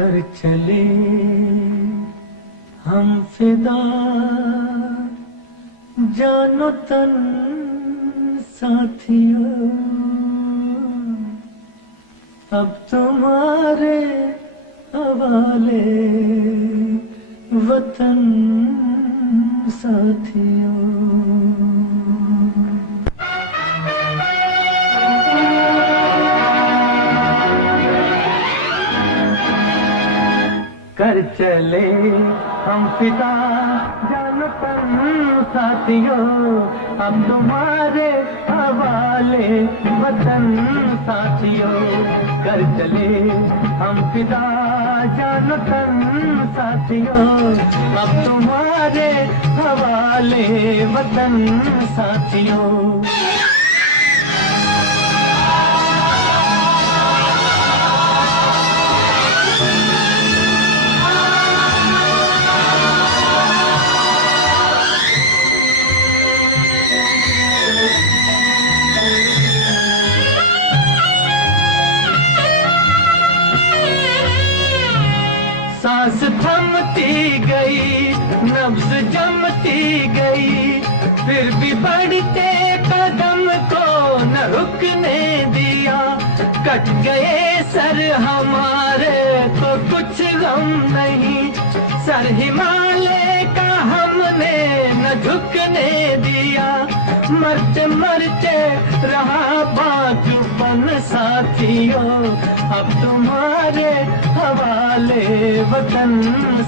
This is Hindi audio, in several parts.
कर चले हम फिदा, जानो तन साथियों, अब तुम्हारे हवाले वतन साथियों। कर चले हम फिदा, जान तन साथियों, अब तुम्हारे हवाले वतन साथियों। कर चले हम फिदा, जान तन साथियों, अब तुम्हारे हवाले वतन साथियों। सांस थमती गई, नब्ज जमती गई, फिर भी बढ़ते कदम को न रुकने दिया। कट गए सर हमारे तो कुछ गम नहीं, सर हिमालय का हमने न झुकने दिया। मरते मरते रहा बाजुपन साथियों, अब तुम्हारे हवाले वतन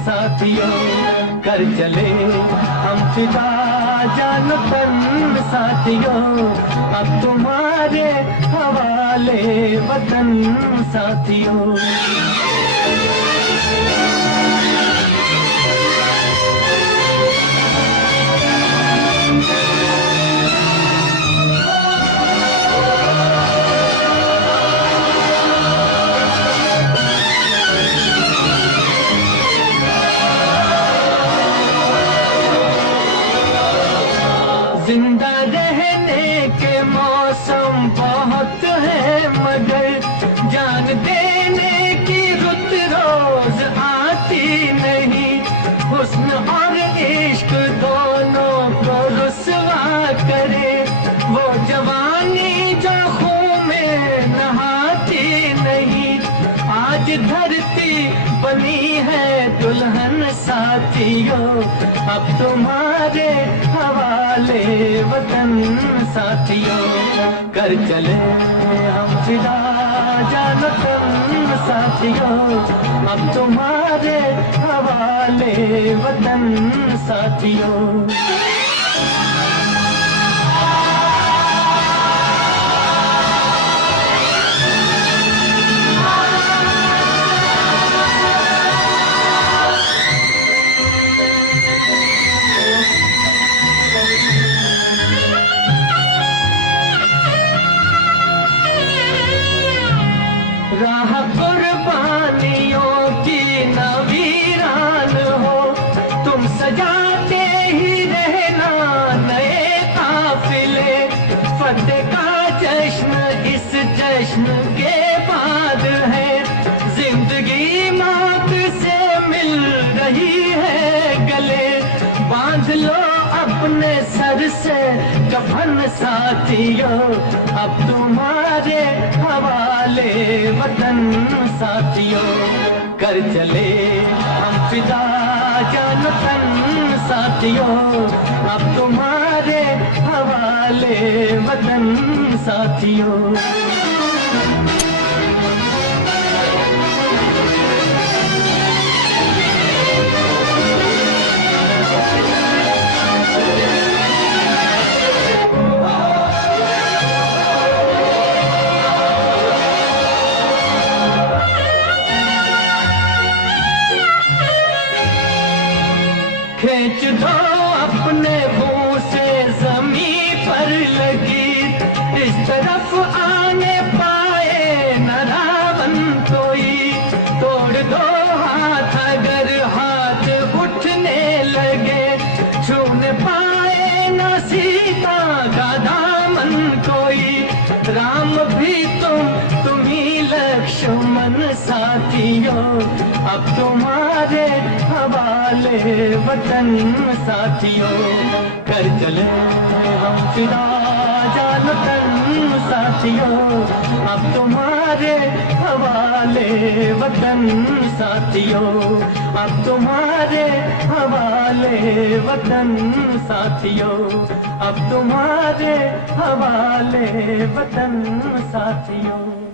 साथियों। कर चले हम फिदा, जान तन साथियों, अब तुम्हारे हवाले वतन साथियों। जिंदा रहने के मौसम बहुत है, मगर जान देने की रुत रोज आती नहीं। हुस्न और इश्क दोनों को रुसवा करे, वो जवानी जो खून में नहाती नहीं। आज धरती बनी है दुल्हन साथियों, अब तुम्हारे हवाले वतन साथियों। कर चले हम फिदा, जान तन साथियों, अब तुम्हारे हवाले वतन साथियों। राह कुर्बानियों की न वीरान हो, तुम सजाते ही रहना नए काफिले। फतेह का जश्न इस जश्न के बाद है, जिंदगी मौत से मिल रही है गले। बांध लो अपने सर से कफन साथियों, अब तुम्हारे हवाले वतन साथियों। कर चले हम फिदा, जान तन साथियों, अब तुम्हारे हवाले वतन साथियों। खींच दो अपने मुंह से ज़मीं पर लगी, इस तरफ आने पाए न रावण कोई। तोड़ दो हाथ अगर हाथ उठने लगे, छूने पाए न सीता का दामन कोई। राम भी तुम ही लक्ष्मण साथियों, अब तुम्हारे हवाले वतन साथियों। कर चले हम फिदा जान तन साथियों, अब तुम्हारे हवाले वतन साथियों, अब तुम्हारे हवाले वतन साथियों, अब तुम्हारे हवाले वतन साथियों।